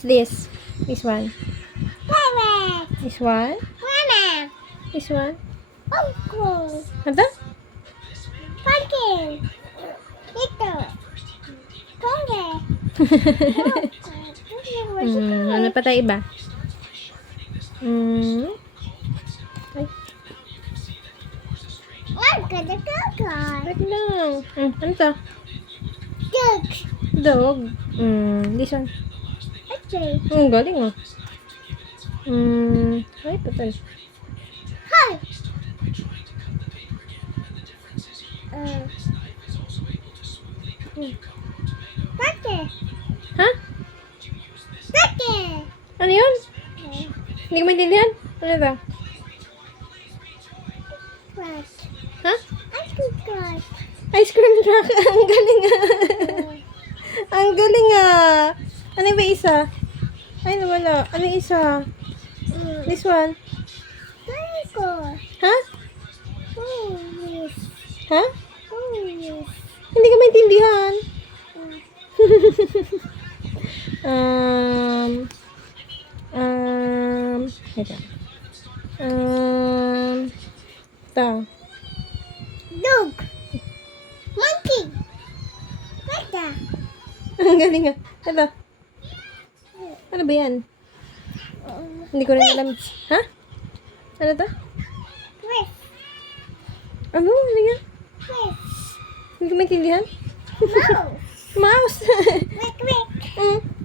What's this? This one. Parrot. This one. Mama. This one. Pumpkin. Ano? Pumpkin. Ito. Pumpkin. Ano pa tayo iba? Ay, Ang ganda ka. wait lang. Ano to? Dog. Dog. This one. Okay. Galing oh. Ay, patay. Hi. Pumpkin. Ha? Pumpkin. Ano yun? Hindi ko maintindihan. Ano to? What? Ha? Ice cream truck. Ice cream truck. Ang galing ah. Ang galing ah. Ano ba isa? Ay, nawala. Ano yung isa? This one. Dinosaur. Ha? Oh, yes. Ha? Oh, yes. Hindi ko maintindihan. Ito. Ito. Dog. Monkey. Bata. Ang galing ah. Ito. Ano ba yan? Hindi ko rin alam. Ha? Ano to? Fish. Ano? Ano yan? Fish. Hindi ko maintindihan. Mouse. Mouse. Quick, quick.